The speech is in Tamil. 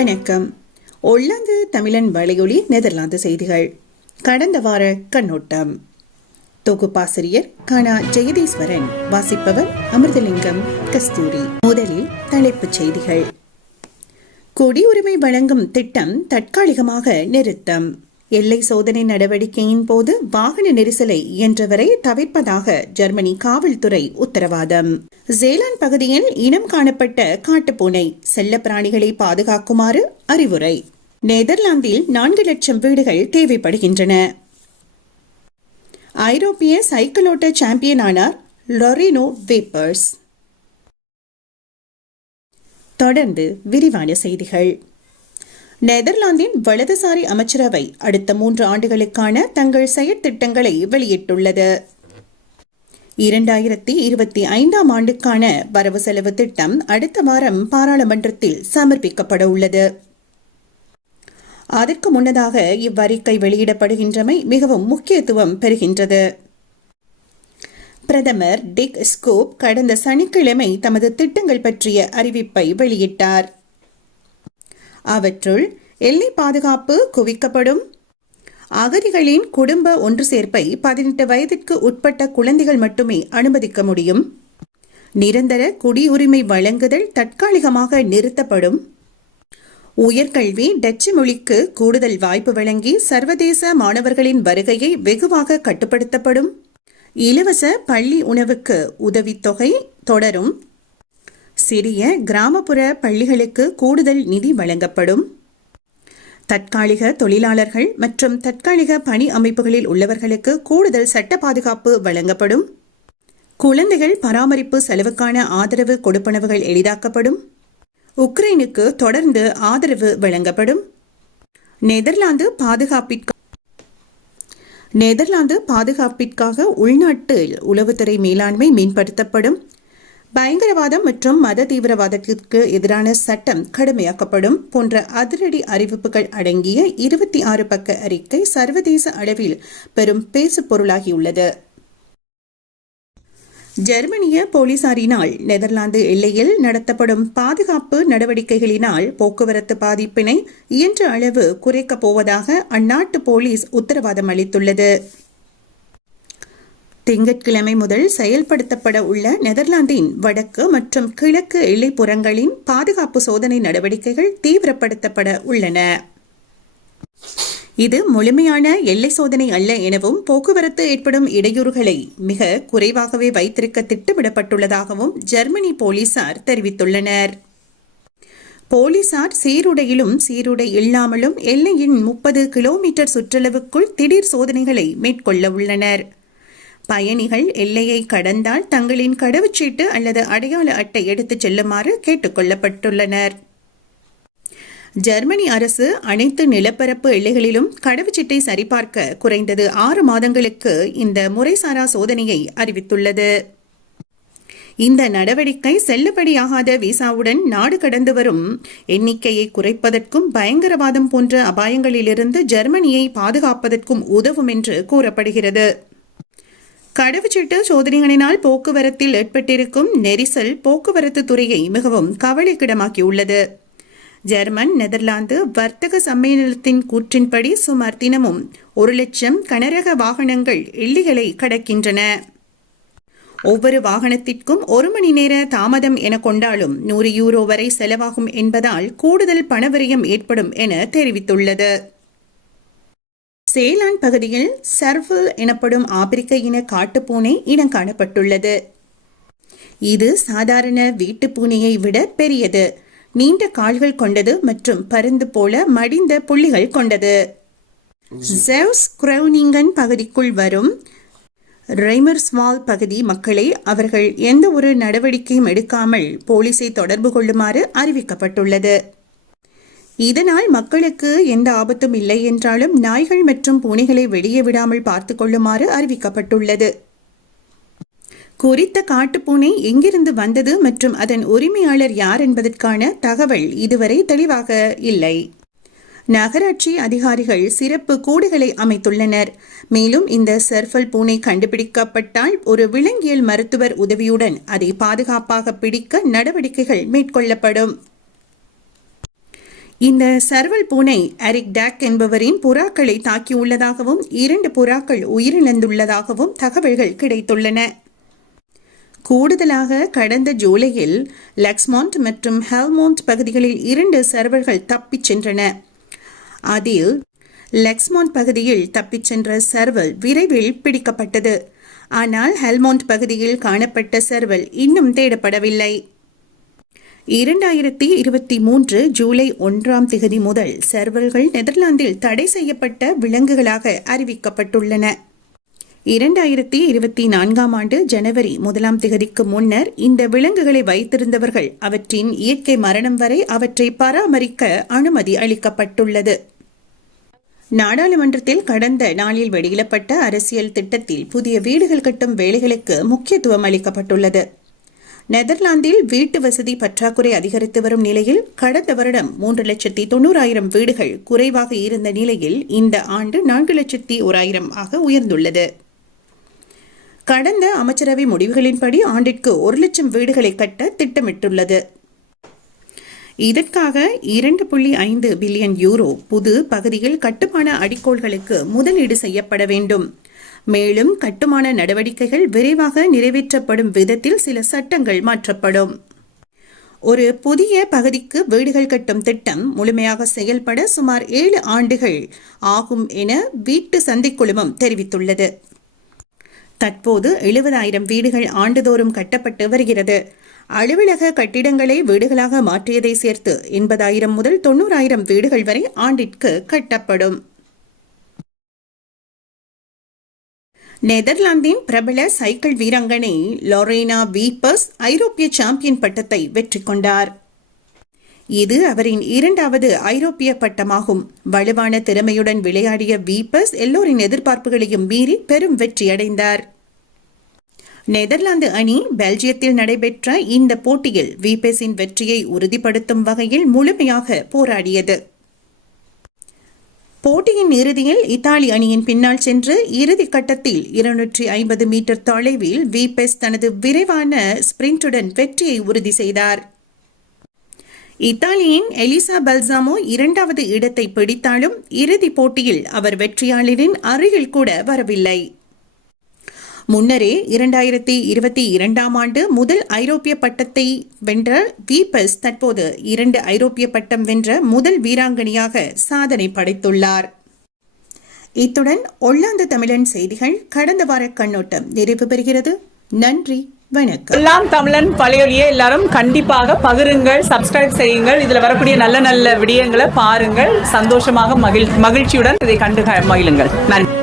வணக்கம். ஒல்லாந்து தமிழன் வலையொலி நெதர்லாந்து செய்திகள். கடந்த வார கண்ணோட்டம். தொகுப்பாசிரியர் கனா ஜெகதீஸ்வரன் வாசிப்பவர் அமிர்தலிங்கம் கஸ்தூரி. முதலில் தலைப்புச் செய்திகள். குடியுரிமை வழங்கும் திட்டம் தற்காலிகமாக நிறுத்தம். எல்லை சோதனை நடவடிக்கையின் போது வாகன நெரிசலை என்றவரை தவிர்ப்பதாக ஜெர்மனி காவல்துறை உத்தரவாதம். ஜேலான் பகுதியில் இனம் காணப்பட்ட காட்டுப்பூனை செல்ல பிராணிகளை பாதுகாக்குமாறு அறிவுரை. நெதர்லாந்தில் நான்கு லட்சம் வீடுகள் தேவைப்படுகின்றன. ஐரோப்பிய சைக்கிளோட்ட சாம்பியனானார் லொரினோ வேப்பர்ஸ். தொடர்ந்து விரிவான செய்திகள். நெதர்லாந்தின் வலதுசாரி அமைச்சரவை அடுத்த மூன்று ஆண்டுகளுக்கான தங்கள் செயற்திட்டங்களை வெளியிட்டுள்ளது. இரண்டாயிரத்தி இருபத்தி ஐந்தாம் ஆண்டுக்கான வரவு செலவு திட்டம் அடுத்த வாரம் பாராளுமன்றத்தில் சமர்ப்பிக்கப்பட உள்ளது. அதற்கு முன்னதாக இவ்வறிக்கை வெளியிடப்படுகின்றமை மிகவும் முக்கியத்துவம் பெறுகின்றது. பிரதமர் டிக் ஸ்கோப் கடந்த சனிக்கிழமை தமது திட்டங்கள் பற்றிய அறிவிப்பை வெளியிட்டார். அவற்றுள் எல்லை பாதுகாப்பு குவிக்கப்படும். அகதிகளின் குடும்ப ஒன்று சேர்ப்பை பதினெட்டு வயதிற்கு உட்பட்ட குழந்தைகள் மட்டுமே அனுமதிக்க முடியும். நிரந்தர குடியுரிமை வழங்குதல் தற்காலிகமாக நிறுத்தப்படும். உயர்கல்வி டச்சு மொழிக்கு கூடுதல் வாய்ப்பு வழங்கி சர்வதேச மாணவர்களின் வருகையை வெகுவாக கட்டுப்படுத்தப்படும். இலவச பள்ளி உணவுக்கு உதவித்தொகை தொடரும். சிறிய கிராமப்புற பள்ளிகளுக்கு கூடுதல் நிதி வழங்கப்படும். தற்காலிக தொழிலாளர்கள் மற்றும் தற்காலிக பணி அமைப்புகளில் உள்ளவர்களுக்கு கூடுதல் சட்ட பாதுகாப்பு வழங்கப்படும். குழந்தைகள் பராமரிப்பு செலவுக்கான ஆதரவு கொடுப்பனவுகள் எளிதாக்கப்படும். உக்ரைனுக்கு தொடர்ந்து ஆதரவு வழங்கப்படும். நெதர்லாந்து பாதுகாப்பிற்கு நெதர்லாந்து பாதுகாப்பிற்காக உள்நாட்டில் உளவுத்துறை மேலாண்மை மேம்படுத்தப்படும். பயங்கரவாதம் மற்றும் மத தீவிரவாதத்திற்கு எதிரான சட்டம் கடுமையாக்கப்படும் போன்ற அதிரடி அறிவிப்புகள் அடங்கிய இருபத்தி ஆறு பக்க அறிக்கை சர்வதேச அளவில் பெரும் பேசு பொருளாகியுள்ளது. ஜெர்மனிய போலீசாரினால் நெதர்லாந்து எல்லையில் நடத்தப்படும் பாதுகாப்பு நடவடிக்கைகளினால் போக்குவரத்து பாதிப்பினை இயன்ற அளவு குறைக்கப் போவதாக அந்நாட்டு போலீஸ் உத்தரவாதம் அளித்துள்ளது. திங்கட்கிழமை முதல் செயல்படுத்தப்பட உள்ள நெதர்லாந்தின் வடக்கு மற்றும் கிழக்கு எல்லைப்புறங்களின் பாதுகாப்பு சோதனை நடவடிக்கைகள் தீவிரப்படுத்தப்பட உள்ளன. இது முழுமையான எல்லை சோதனை அல்ல எனவும் போக்குவரத்து ஏற்படும் இடையூறுகளை மிக குறைவாகவே வைத்திருக்க திட்டமிடப்பட்டுள்ளதாகவும் ஜெர்மனி போலீசார் தெரிவித்துள்ளனர். போலீசார் சீருடையிலும் சீருடை இல்லாமலும் எல்லையின் முப்பது கிலோமீட்டர் சுற்றளவுக்குள் திடீர் சோதனைகளை மேற்கொள்ள உள்ளனர். பயணிகள் எல்லையை கடந்தால் தங்களின் கடவுச்சீட்டு அல்லது அடையாள அட்டை எடுத்துச் செல்லுமாறு கேட்டுக்கொள்ளப்பட்டுள்ளனர் ஜெர்மனி அரசு அனைத்து நிலப்பரப்பு எல்லைகளிலும் கடவுச்சீட்டை சரிபார்க்க குறைந்தது ஆறு மாதங்களுக்கு இந்த முறைசாரா சோதனையை அறிவித்துள்ளது. இந்த நடவடிக்கை செல்லுபடியாகாத விசாவுடன் நாடு கடந்து வரும் எண்ணிக்கையை குறைப்பதற்கும் பயங்கரவாதம் போன்ற அபாயங்களிலிருந்து ஜெர்மனியை பாதுகாப்பதற்கும் உதவும் என்று கூறப்படுகிறது. கடவுச்சீட்டு சோதனைகளினால் போக்குவரத்தில் ஏற்பட்டிருக்கும் நெரிசல் போக்குவரத்து துறையை மிகவும் கவலைக்கிடமாக்கியுள்ளது. ஜெர்மன் நெதர்லாந்து வர்த்தக சம்மேளனத்தின் கூற்றின்படி சுமார் தினமும் ஒரு லட்சம் கனரக வாகனங்கள் எல்லைகளை கடக்கின்றன. ஒவ்வொரு வாகனத்திற்கும் ஒரு மணி நேர தாமதம் என கொண்டாலும் நூறு யூரோ வரை செலவாகும் என்பதால் கூடுதல் பணவரியம் ஏற்படும் என தெரிவித்துள்ளது. சேலான் பகுதியில் சர்வல் எனப்படும் ஆப்பிரிக்க இன காட்டுப்பூனை இனம் காணப்பட்டுள்ளது. இது சாதாரண வீட்டு பூனையை விட பெரியது. நீண்ட கால்கள் கொண்டது மற்றும் பருந்து போல மடிந்த புள்ளிகள் கொண்டது. ஜெவ்ஸ் குரவுனிங்கன் பகுதிக்குள் வரும் ரெய்மர்ஸ்வால் பகுதி மக்களை அவர்கள் எந்த ஒரு நடவடிக்கையும் எடுக்காமல் போலீஸை தொடர்பு கொள்ளுமாறு அறிவிக்கப்பட்டுள்ளது. இதனால் மக்களுக்கு எந்த ஆபத்தும் இல்லை என்றாலும் நாய்கள் மற்றும் பூனைகளை வெளியே விடாமல் பார்த்து கொள்ளுமாறு அறிவிக்கப்பட்டுள்ளது. குறித்த காட்டுப்பூனை எங்கிருந்து வந்தது மற்றும் அதன் உரிமையாளர் யார் என்பதற்கான தகவல் இதுவரை தெளிவாக இல்லை. நகராட்சி அதிகாரிகள் சிறப்பு கூடுகளை அமைத்துள்ளனர். மேலும் இந்த சர்ஃபல் பூனை கண்டுபிடிக்கப்பட்டால் ஒரு விலங்கியல் மருத்துவர் உதவியுடன் அதை பாதுகாப்பாக பிடிக்க நடவடிக்கைகள் மேற்கொள்ளப்படும். இந்த சர்வல் பூனை அரிக் டாக் என்பவரின் புறாக்களை தாக்கியுள்ளதாகவும் இரண்டு புறாக்கள் உயிரிழந்துள்ளதாகவும் தகவல்கள் கிடைத்துள்ளன. கூடுதலாக கடந்த ஜூலையில் லக்ஸ்மாண்ட் மற்றும் ஹெல்மோண்ட் பகுதிகளில் இரண்டு சர்வர்கள் தப்பிச் சென்றன. அதில் லெக்ஸ்மாண்ட் பகுதியில் தப்பிச் சென்ற சர்வல் விரைவில் பிடிக்கப்பட்டது. ஆனால் ஹெல்மோண்ட் பகுதியில் காணப்பட்ட சர்வல் இன்னும் தேடப்படவில்லை. இரண்டாயிரத்தி இருபத்தி மூன்று ஜூலை ஒன்றாம் திகதி முதல் சர்வல்கள் நெதர்லாந்தில் தடை செய்யப்பட்ட விலங்குகளாக அறிவிக்கப்பட்டுள்ளன. இரண்டாயிரத்தி இருபத்தி நான்காம் ஆண்டு ஜனவரி முதலாம் திகதிக்கு முன்னர் இந்த விலங்குகளை வைத்திருந்தவர்கள் அவற்றின் இயற்கை மரணம் வரை அவற்றை பராமரிக்க அனுமதி அளிக்கப்பட்டுள்ளது. நாடாளுமன்றத்தில் கடந்த நாளில் வெளியிடப்பட்ட அரசியல் திட்டத்தில் புதிய வீடுகள் கட்டும் வேலைகளுக்கு முக்கியத்துவம் அளிக்கப்பட்டுள்ளது. நெதர்லாந்தில் வீட்டு வசதி பற்றாக்குறை அதிகரித்து வரும் நிலையில் கடந்த வருடம் மூன்று லட்சத்தி தொண்ணூறாயிரம் வீடுகள் குறைவாக இருந்த நிலையில் இந்த ஆண்டு நான்கு லட்சத்தி ஓராயிரம் ஆக உயர்ந்துள்ளது. கடந்த அமைச்சரவை முடிவுகளின்படி ஆண்டிற்கு ஒரு லட்சம் வீடுகளை கட்ட திட்டமிட்டுள்ளது. இதற்காக இரண்டு புள்ளி ஐந்து பில்லியன் யூரோ புது பகுதியில் கட்டுமான அடிக்கோள்களுக்கு முதலீடு செய்யப்பட வேண்டும். மேலும் கட்டுமான நடவடிக்கைகள் விரைவாக நிறைவேற்றப்படும் விதத்தில் சில சட்டங்கள் மாற்றப்படும். ஒரு புதிய பகுதிக்கு வீடுகள் கட்டும் திட்டம் முழுமையாக செயல்பட சுமார் ஏழு ஆண்டுகள் ஆகும் என வீட்டு சந்தைக் குழுமம் தெரிவித்துள்ளது. தற்போது எழுபதாயிரம் வீடுகள் ஆண்டுதோறும் கட்டப்பட்டு வருகிறது. அலுவலக கட்டிடங்களை வீடுகளாக மாற்றியதை சேர்த்து எண்பதாயிரம் முதல் தொண்ணூறாயிரம் வீடுகள் வரை ஆண்டிற்கு கட்டப்படும். நெதர்லாந்தின் பிரபல சைக்கிள் வீராங்கனை லொரேனா வீப்பர்ஸ் ஐரோப்பிய சாம்பியன் பட்டத்தை வெற்றி கொண்டார். இது அவரின் இரண்டாவது ஐரோப்பிய பட்டமாகும். வலுவான திறமையுடன் விளையாடிய வீப்பர்ஸ் எல்லோரின் எதிர்பார்ப்புகளையும் மீறி பெரும் வெற்றியடைந்தார் நெதர்லாந்து அணி பெல்ஜியத்தில் நடைபெற்ற இந்த போட்டியில் வீப்பஸின் வெற்றியை உறுதிப்படுத்தும் வகையில் முழுமையாக போராடியது. போட்டியின் இறுதியில் இத்தாலி அணியின் பின்னால் சென்று இறுதி கட்டத்தில் இருநூற்றி ஐம்பது மீட்டர் தொலைவில் விபெஸ் தனது விரைவான ஸ்பிரிண்டுடன் வெற்றியை உறுதி செய்தார். இத்தாலியின் எலிசா பல்சாமோ இரண்டாவது இடத்தை பிடித்தாலும் இறுதிப் போட்டியில் அவர் வெற்றியாளரின் அருகில் கூட வரவில்லை. முன்னரே இரண்டாயிரத்தி இருபத்தி இரண்டாம் ஆண்டு முதல் ஐரோப்பிய பட்டத்தை வென்ற வீபஸ் தற்போது இரண்டு ஐரோப்பிய பட்டம் வென்ற முதல் வீராங்கனையாக சாதனை படைத்துள்ளார். இத்துடன் ஒல்லாந்து தமிழன் செய்திகள் கடந்த வார கண்ணோட்டம் நிறைவு பெறுகிறது. நன்றி வணக்கம். எல்லாம் தமிழன் பழையொலியை எல்லாரும் கண்டிப்பாக பகிருங்கள் சப்ஸ்கிரைப் செய்யுங்கள். இதுல வரக்கூடிய நல்ல நல்ல விடயங்களை பாருங்கள். சந்தோஷமாக மகிழ் மகிழ்ச்சியுடன் இதை கண்டு மகிழுங்கள். நன்றி.